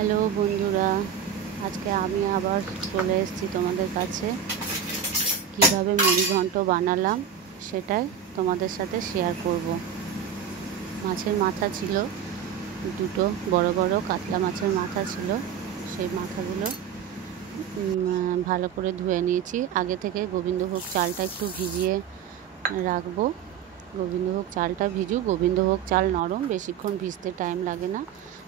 Hello বন্ধুরা, আজকে আমি আবার চলে এসেছি তোমাদের কাছে। কিভাবে মুড়ি ঘন্ট বানালাম সেটাই তোমাদের সাথে শেয়ার করব। মাছের মাথা ছিল, দুটো বড় বড় কাতলা মাছের মাথা ছিল। সেই মাথাগুলো ভালো করে ধুয়ে নিয়েছি। আগে থেকে গোবিন্দভোগ চালটা একটু ভিজিয়ে রাখবো। গোবিন্দভোগ চালটা ভিজুক, গোবিন্দভোগ চাল নরম, বেশিক্ষণ ভিজতে টাইম লাগে না।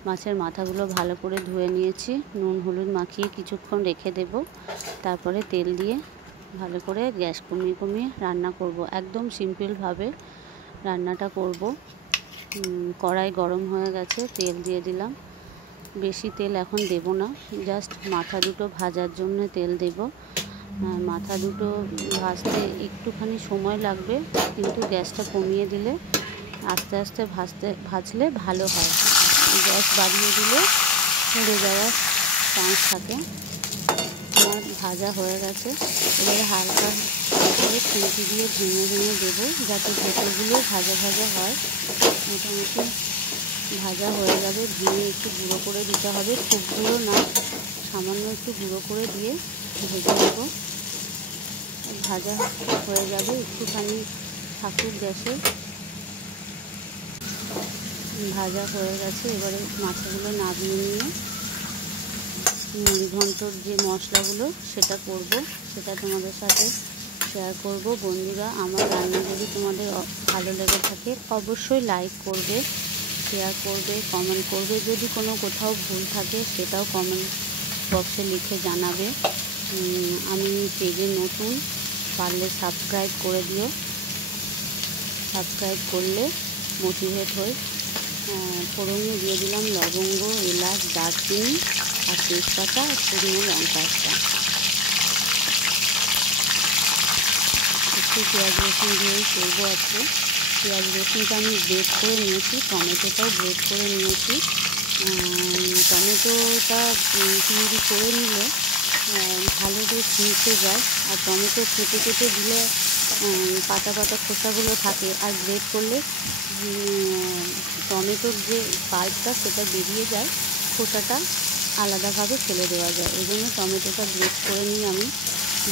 মাছের মাথাগুলো ভালো করে ধুয়ে নিয়েছি, নুন হলুদ মাখিয়ে কিছুক্ষণ রেখে দেব। তারপরে তেল দিয়ে ভালো করে গ্যাস কমিয়ে কমিয়ে রান্না করব। একদম সিম্পলভাবে রান্নাটা করব। কড়াই গরম হয়ে গেছে, তেল দিয়ে দিলাম। বেশি তেল এখন দেব না, জাস্ট মাথা দুটো ভাজার জন্য তেল দেব। মাথা দুটো ভাজতে একটুখানি সময় লাগবে, কিন্তু গ্যাসটা কমিয়ে দিলে আস্তে আস্তে ভাজলে ভালো হয়। গ্যাস বাড়িয়ে দিলে পুড়ে যাওয়ার চান্স থাকে। আমার ভাজা হয়ে গেছে। এবারে হালকা করে খুন্তি দিয়ে ভেঙে ভেঙে দেবো, যাতে ভেতরগুলো ভাজা ভাজা হয়। মোটামুটি ভাজা হয়ে যাবে। ভেঙে একটু গুঁড়ো করে দিতে হবে, খুব গুঁড়ো না, সামান্য একটু গুঁড়ো করে দিয়ে ভেজে নেব। ভাজা হয়ে যাবে, একটুখানি থাকুক গ্যাসে। ভাজা হয়ে গেছে। এবারে মাছগুলো নামিয়ে নিয়ে মুড়ি ঘন্টর যে মশলাগুলো সেটা করব, সেটা তোমাদের সাথে শেয়ার করব। বন্ধুরা, আমার রান্না যদি তোমাদের ভালো লেগে থাকে অবশ্যই লাইক করবে, শেয়ার করবে, কমেন্ট করবে। যদি কোনো কোথাও ভুল থাকে সেটাও কমেন্ট বক্সে লিখে জানাবে। আমি পেজে নতুন, পারলে সাবস্ক্রাইব করে দিও। সাবস্ক্রাইব করলে মোটিভেট হই। ফোড়নে দিয়ে দিলাম লবঙ্গ, এলাচ, দারচিনি আর তেজপাতা আর শুকনো লঙ্কা একটা। একটু পেঁয়াজ রসুন দিয়েই করবো আজকে। পেঁয়াজ রসুনটা আমি গ্রেট করে নিয়েছি, টমেটোটাও গ্রেট করে নিয়েছি। টমেটোটা পিউরি করে নিলে ভালো বেশ মিশে যায়। আর টমেটো কেটে কেটে দিলে পাতা পাতা খোসাগুলো থাকে, আর গ্রেট করলে টমেটোর যে পাল্পটা সেটা বেরিয়ে যায়, খোসাটা আলাদাভাবে ফেলে দেওয়া যায়। এই জন্য টমেটোটা গ্রেট করে নিয়ে আমি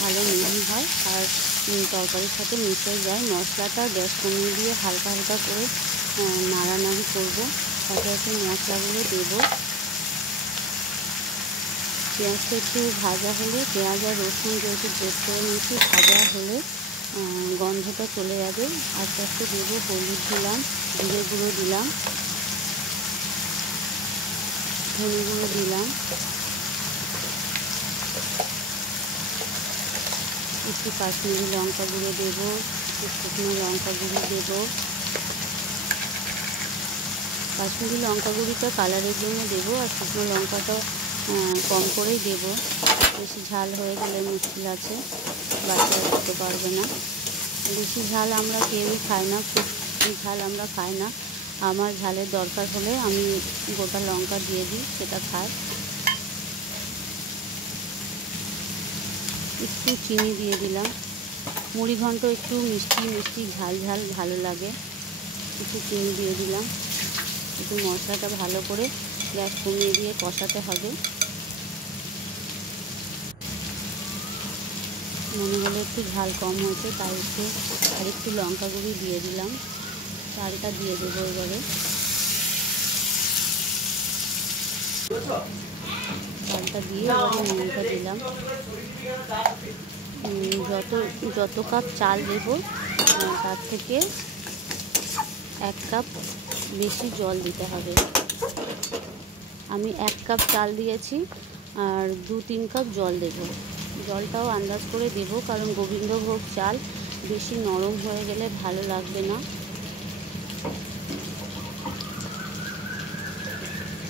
ভালো মিহি হয় আর তরকারির সাথে মিশে যায়। মশলাটা গ্যাস কমিয়ে দিয়ে হালকা হালকা করে নাড়ানাড়ি করবো। তাতে একটু মশলাগুলো দেবো। পেঁয়াজটা একটু ভাজা হলে, পেঁয়াজ আর রসুন যেহেতু গ্রেট করে নিয়েছি, ভাজা হলে গন্ধটা চলে যাবে। আস্তে আস্তে দেবো। হলুদ দিলাম, জিরে গুঁড়ো দিলাম, ধনে গুঁড়ো দিলাম, একটু কাশ্মীরি লঙ্কা গুঁড়ো দেবো, একটু শুকনো লঙ্কা গুঁড়ো দেবো। কাশ্মীরি লঙ্কা গুঁড়িটা কালারের জন্য দেবো, আর শুকনো লঙ্কাটা কম করেই দেবো। বেশি ঝাল হয়ে গেলে মুশকিল আছে, বাচ্চারা খেতে পারবে না। বেশি ঝাল আমরা কেউই খাই না, খুব ঝাল আমরা খাই না। আমার ঝালের দরকার হলে আমি গোটা লঙ্কা দিয়ে দিই, সেটা খাই। একটু চিনি দিয়ে দিলাম। মুড়ি ঘন্ট একটু মিষ্টি মিষ্টি ঝাল ঝাল ভালো লাগে, একটু চিনি দিয়ে দিলাম। একটু মশলাটা ভালো করে গ্যাস কমিয়ে দিয়ে কষাতে হবে। মনে হলো একটু ঝাল কম হয়েছে, তাই একটু লঙ্কা গুঁড়ি দিয়ে দিলাম। চালটা দিয়ে দেবো এবারে। চালটা দিয়ে এবারে নুনটা দিলাম। যত কাপ চাল দেব তার থেকে 1 কাপ বেশি জল দিতে হবে। আমি 1 কাপ চাল দিয়েছি আর 2-3 কাপ জল দেব। জলটাও আন্দাজ করে দেব, কারণ গোবিন্দভোগ চাল বেশি নরম হয়ে গেলে ভালো লাগবে না।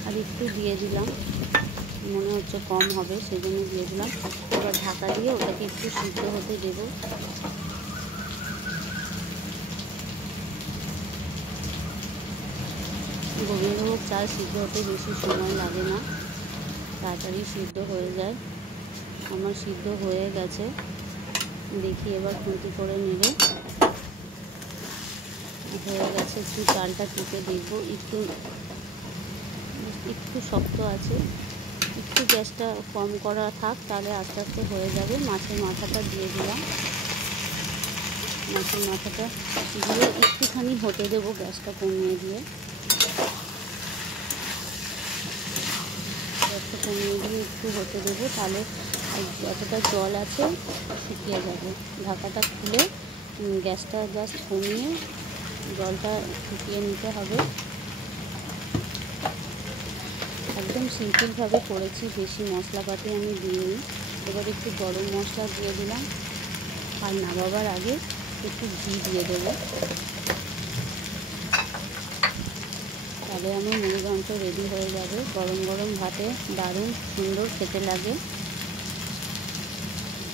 আর একটু দিয়ে দিলাম, মনে হচ্ছে কম হবে সেজন্য দিয়ে দিলাম। এবার ঢাকা দিয়ে ওটাকে একটু সিদ্ধ হতে দেব। গোবিন্দভোগ চাল সিদ্ধ হতে বেশি সময় লাগে না, তাড়াতাড়ি সিদ্ধ হয়ে যায়। আমার সিদ্ধ হয়ে গেছে, দেখি এবার খুন্তি করে নেড়ে হয়ে গেছে। একটু চালটা টিপে দেখবো, একটু শক্ত আছে, একটু গ্যাসটা কম করা থাক, তাহলে আস্তে আস্তে হয়ে যাবে। মাছের মাথাটা দিয়ে দিলাম। মাছের মাথাটা দিয়ে একটুখানি হতে দেবো, গ্যাসটা কমিয়ে দিয়ে। গ্যাসটা কমিয়ে দিয়ে একটু হতে দেবো, তাহলে যতটা জল আছে শুকিয়ে যাবে। ঢাকাটা খুলে গ্যাসটা জাস্ট কমিয়ে জলটা শুকিয়ে নিতে হবে। একদম সিম্পলভাবে করেছি, বেশি মশলাপাতি আমি দিইনি। এবার একটু গরম মশলা দিয়ে দিলাম, আর নামাবার আগে একটু ঘি দিয়ে দেবো। তাহলে আমার মুড়িঘণ্ট রেডি হয়ে যাবে। গরম গরম ভাতে দারুণ সুন্দর খেতে লাগে।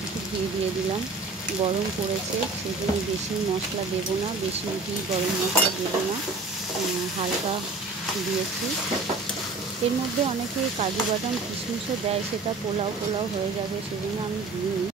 একটু ঘি দিয়ে দিলাম, গরম পড়েছে সেই জন্য বেশি মশলা দেবো না, বেশি ঘি গরম মশলা দেবো না, হালকা দিয়েছি। এর মধ্যে অনেকে কাজু বাদাম কিশমিশও দেয়, সেটা পোলাও পোলাও হয়ে যাবে, সেজন্য আমি দিইনি।